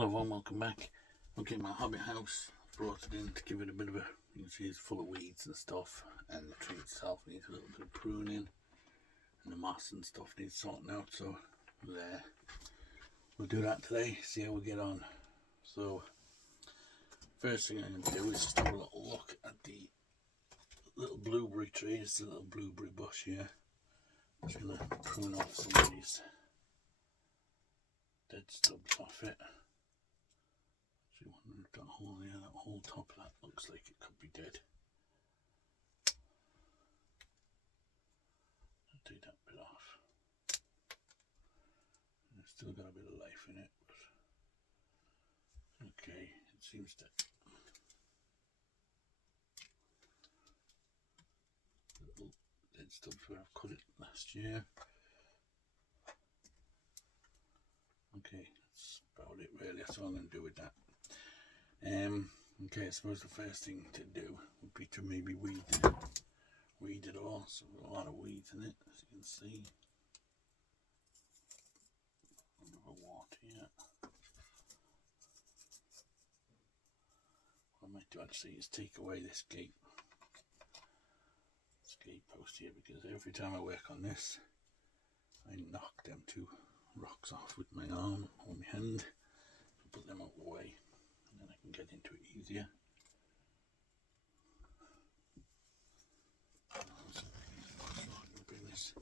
Hello everyone, welcome back. Okay, my hobbit house, brought it in to give it a bit of a, you can see it's full of weeds and stuff, and the tree itself needs a little bit of pruning, and the moss and stuff needs sorting out, so there. We'll do that today, see how we get on. So, first thing I'm going to do is just have a little look at the little blueberry tree. It's a little blueberry bush here. I'm just going to prune off some of these dead stubs off it. That whole, yeah, that whole top of that looks like it could be dead. I'll take that bit off. It's still got a bit of life in it, but okay, it seems to. Little dead stubs where I've cut it last year. Okay, that's about it really. That's all I'm going to do with that. Okay, I suppose the first thing to do would be to maybe weed it all. So a lot of weeds in it, as you can see. A bit of water here. What I might do actually is take away this gate post here, because every time I work on this, I knock them two rocks off with my arm or my hand and put them out of the way. And then I can get into it easier. Bring this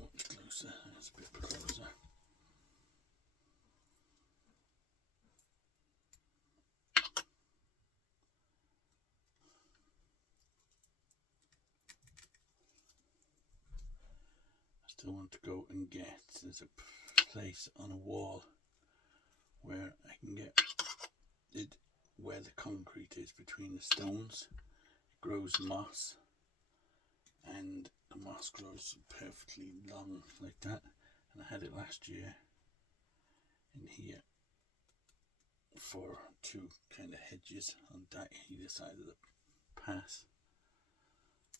much closer. It's a bit closer. I still want to go and get. There's a place on a wall where I can get it, where the concrete is between the stones. It grows moss, and the moss grows perfectly long like that, and I had it last year in here for two kind of hedges on either side of the path,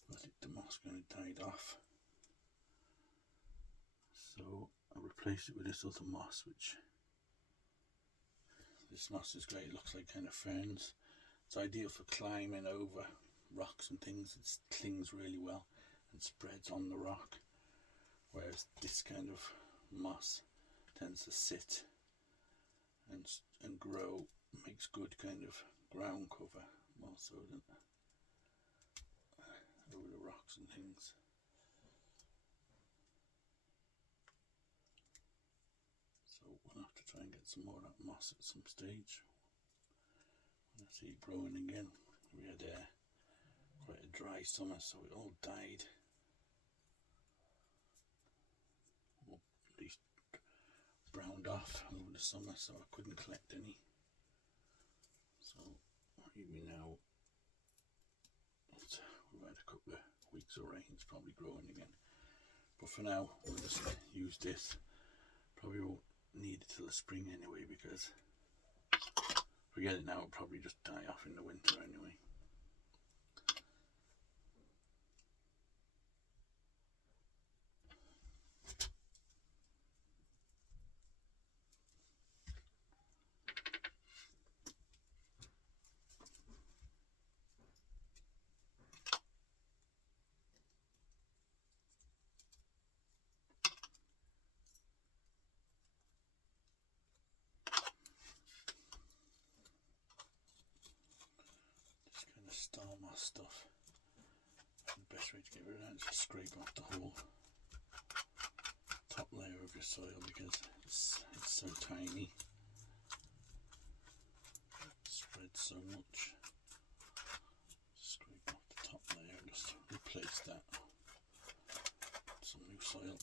but the moss kind of died off, so I replaced it with this other moss, which this moss is great. It looks like kind of ferns. It's ideal for climbing over rocks and things. It clings really well and spreads on the rock, whereas this kind of moss tends to sit and grow, makes good kind of ground cover more so than over the rocks and things. So we'll have to try and get some more of that moss at some stage. When I see it growing again. We had quite a dry summer, so it all died. Or at least browned off over the summer, so I couldn't collect any. So maybe now we've had a couple of weeks of rain, it's probably growing again. But for now, we'll just use this. Probably won't need it till the spring anyway, because if we get it now, it'll probably just die off in the winter anyway. Star moss stuff. The best way to get rid of that is just scrape off the whole top layer of your soil, because it's so tiny. It spreads so much. Scrape off the top layer and just replace that with some new soil.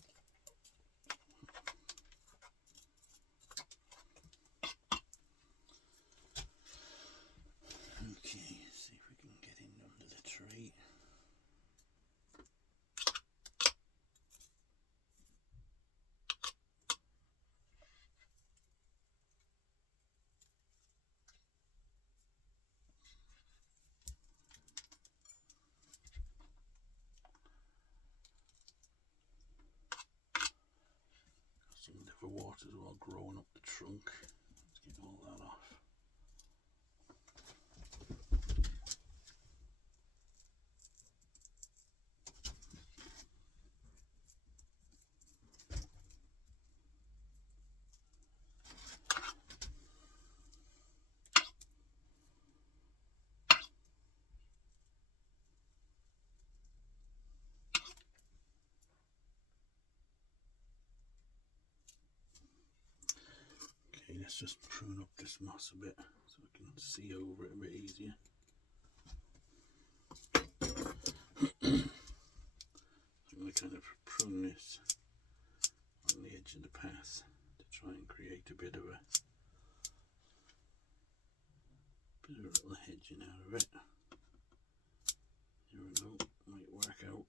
Some of the water's all growing up the trunk. let's just prune up this moss a bit so I can see over it a bit easier. I'm going to kind of prune this on the edge of the path to try and create a bit of a little hedging out of it. There we go, might work out.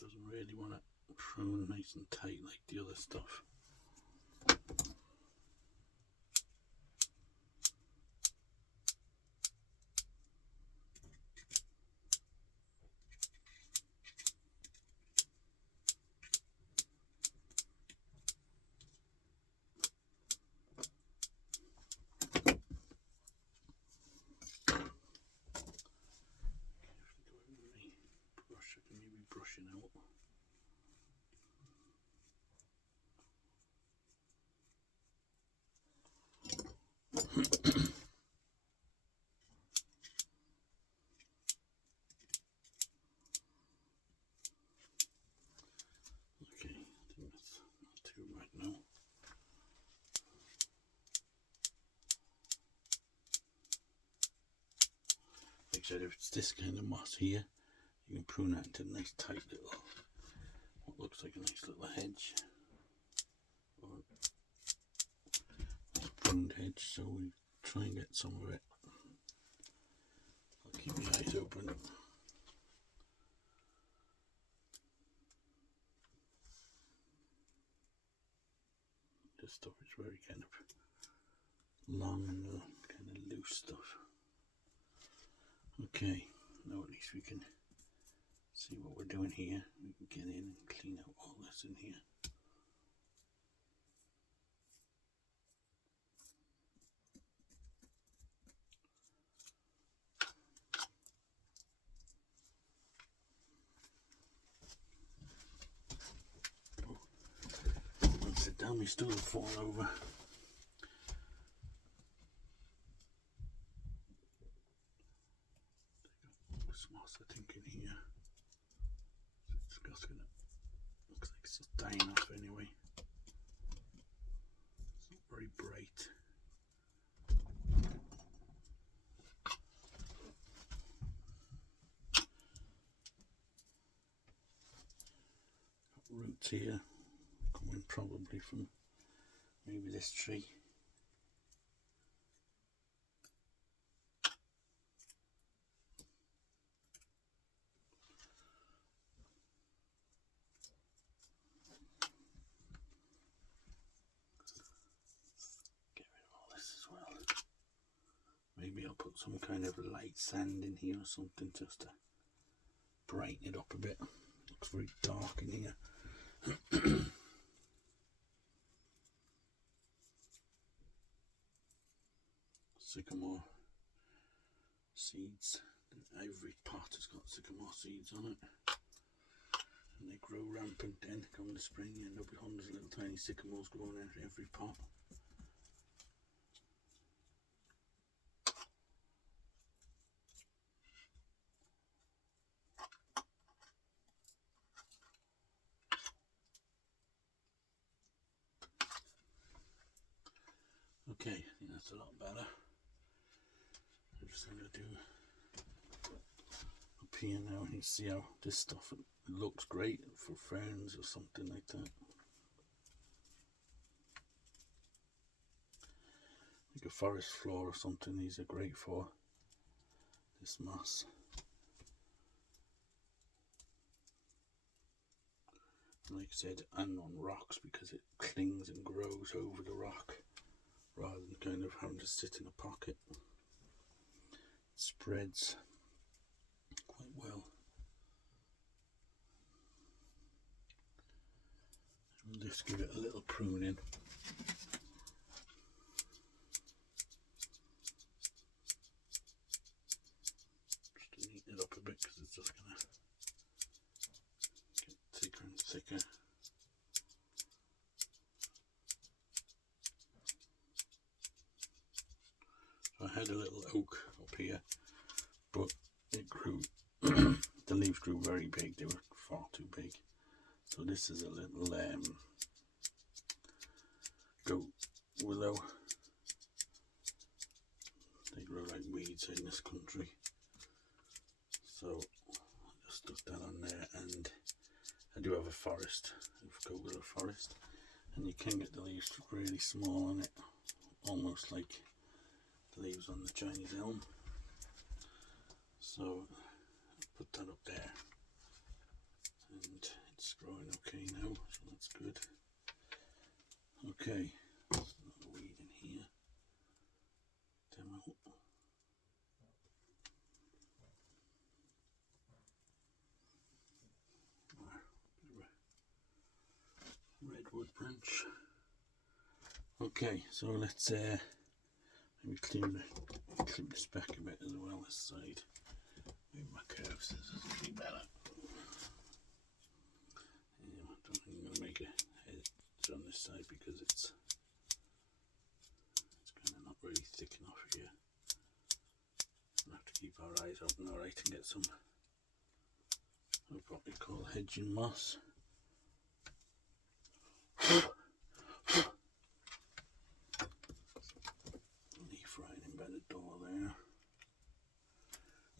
Doesn't really want to prune nice and tight like the other stuff. Brush, I can maybe brush it out. Okay, I think that's not too bad now. Like I said, if it's this kind of moss here, you can prune that into a nice tight little, what looks like a nice little hedge, or pruned hedge, so we try and get some of it. I'll keep my eyes open. This stuff is very kind of long and kind of loose stuff. Okay, now at least we can see what we're doing here. We can get in and clean out all this in here. I'll sit down, my stool will fall over. This moss, I think, in here. It's just gonna, looks like it's just dying off anyway. It's not very bright. Got roots here coming probably from maybe this tree. Get rid of all this as well. Maybe I'll put some kind of light sand in here or something just to brighten it up a bit. Looks very dark in here. Sycamore seeds. Every pot has got sycamore seeds on it, and they grow rampant. Then come in the spring, you end up with hundreds of little tiny sycamores growing out of every pot. Okay, I think that's a lot better. I'm just going to do up here now, and you see how this stuff looks great for ferns or something like that. like a forest floor or something, these are great for this moss. Like I said, and on rocks, because it clings and grows over the rock rather than kind of having to sit in a pocket. It spreads quite well. We'll just give it a little pruning. Just to neaten it up a bit, because it's just going to get thicker and thicker. So I had a little oak up here, but it grew, the leaves grew very big, they were far too big. So this is a little goat willow. They grow like weeds in this country. So I just stuck that on there, and I do have a forest, goat willow forest, and you can get the leaves really small on it, almost like the leaves on the Chinese elm. So I'll put that up there, and it's growing okay now, so that's good. Okay, there's another weed in here. Demo. Redwood branch. Okay, so let's maybe clean this back a bit as well, this side. Maybe my curved scissors would be better. Yeah, I don't think I'm going to make a edge on this side because it's kind of not really thick enough here. We'll have to keep our eyes open, alright, and get some, what we call hedging moss. Leaf right in by the door there.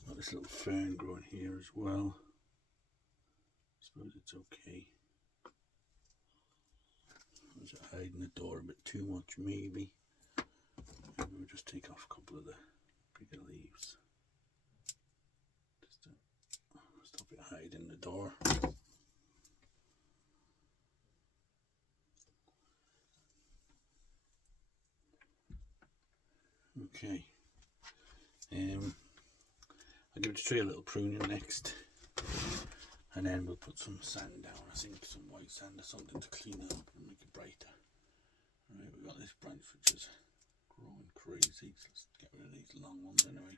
Got this little fern growing here as well. Suppose it's okay. Is it hiding the door a bit too much, maybe? Maybe we'll just take off a couple of the bigger leaves. Just to stop it hiding the door. Okay. I'll give the tree a little pruning next, and then we'll put some sand down. I think some white sand or something to clean it up and make it brighter. Right, we've got this branch which is growing crazy, so let's get rid of these long ones anyway.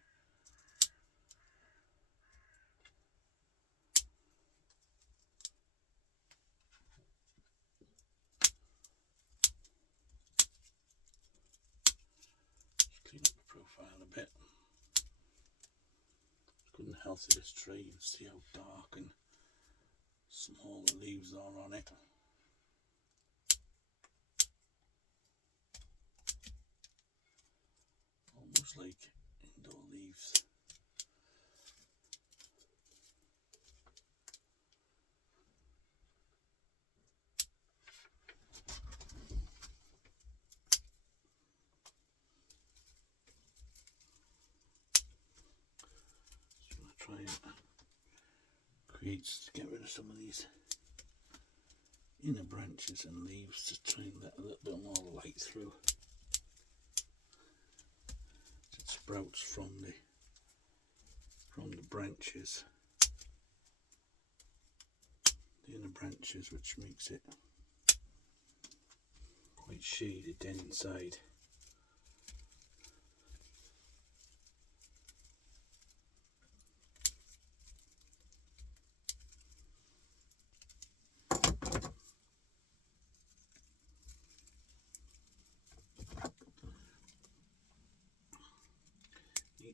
Just clean up the profile a bit. Good and healthy this tree, and see how dark and small the leaves are on it. Almost like indoor leaves. Just want to try and get rid of some of these inner branches and leaves to try and let a little bit more light through. It sprouts from the branches, the inner branches, which makes it quite shaded then inside.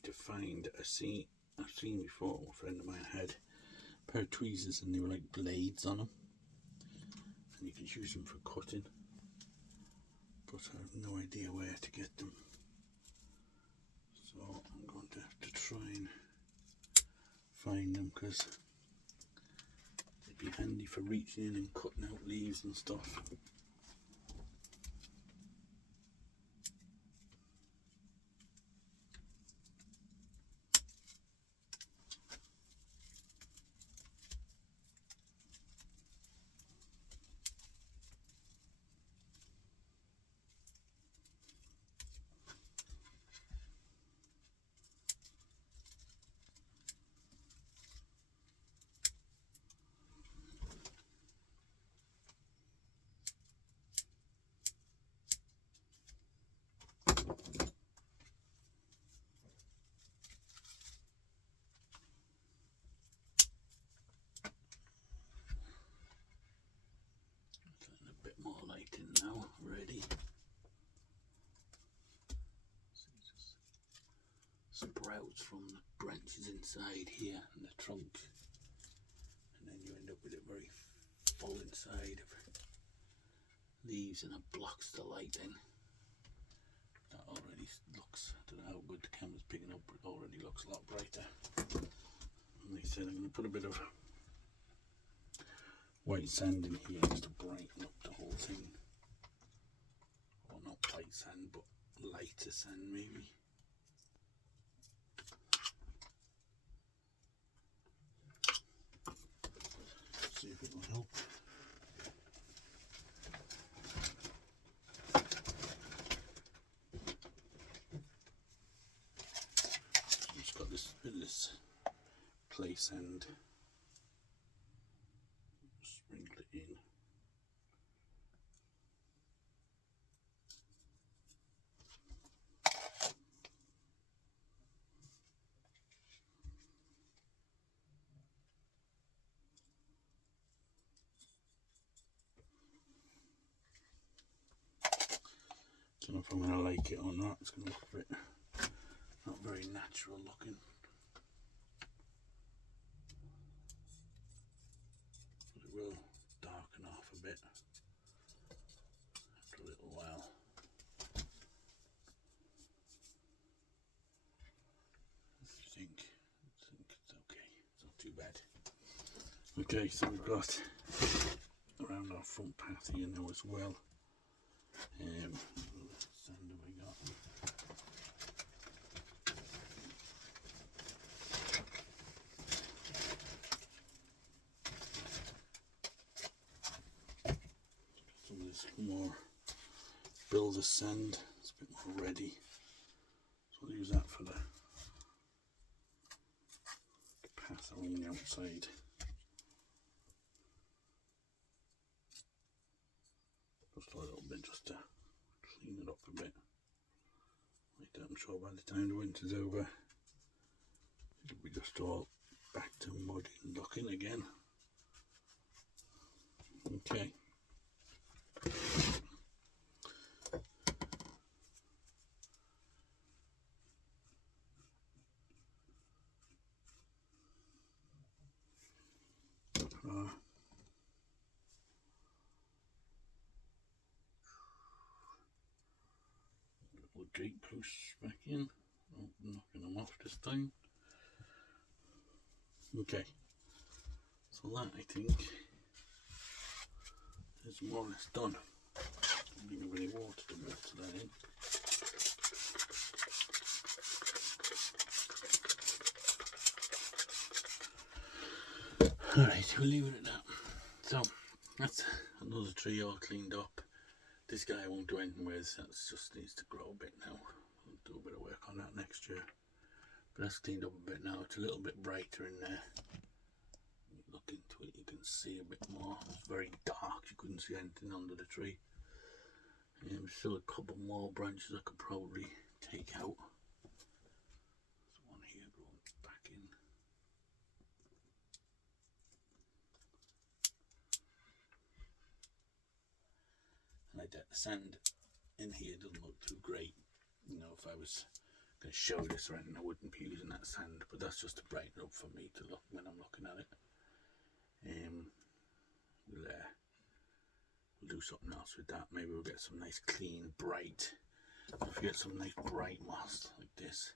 To find I've seen before, a friend of mine had a pair of tweezers and they were like blades on them, and you can use them for cutting, but I have no idea where to get them, so I'm going to have to try and find them, because they'd be handy for reaching in and cutting out leaves and stuff. roots from the branches inside here and the trunk, and then you end up with it very full inside of leaves, and it blocks the light in. That already looks, I don't know how good the camera's picking up, but it already looks a lot brighter. And like I said, I'm going to put a bit of white sand in here just to brighten up the whole thing. Or not white sand, but lighter sand maybe. See if it will help. Just got this bit of this clay sand. Sprinkle it in. Don't know if I'm going to like it or not. It's going to look a bit not very natural looking. But it will darken off a bit after a little while. I think it's okay. It's not too bad. Okay, so we've got around our front path here now as well. What sand have we got? Some of this more builder sand. It's a bit more ready, so we'll use that for the path along the outside. Just a little bit, just to clean it up a bit. Like that, I'm sure by the time the winter's over, it'll be just all back to muddy looking again. Okay. Gate posts back in. Oh, knocking them off this time. Okay, so that I think is more or less done. I didn't really water the bits of that in. Alright, we'll leave it at that. So that's another tree all cleaned up. This guy won't do anything with, that just needs to grow a bit now. We'll do a bit of work on that next year. But that's cleaned up a bit now, it's a little bit brighter in there. When you look into it, you can see a bit more. It's very dark, you couldn't see anything under the tree. There's still a couple more branches I could probably take out. There's one here growing back in. Like that, the sand in here doesn't look too great. You know, if I was going to show this or anything, I wouldn't be using that sand, but that's just to brighten up for me to look when I'm looking at it. We'll do something else with that. Maybe we'll get some nice clean bright, if you get some nice bright moss like this,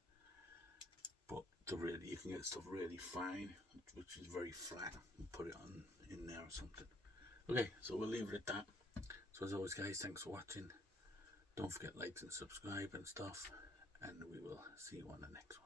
but you can get stuff really fine which is very flat and put it on in there or something. Okay, so we'll leave it at that. So as always guys, thanks for watching. Don't forget likes and subscribe and stuff, and we will see you on the next one.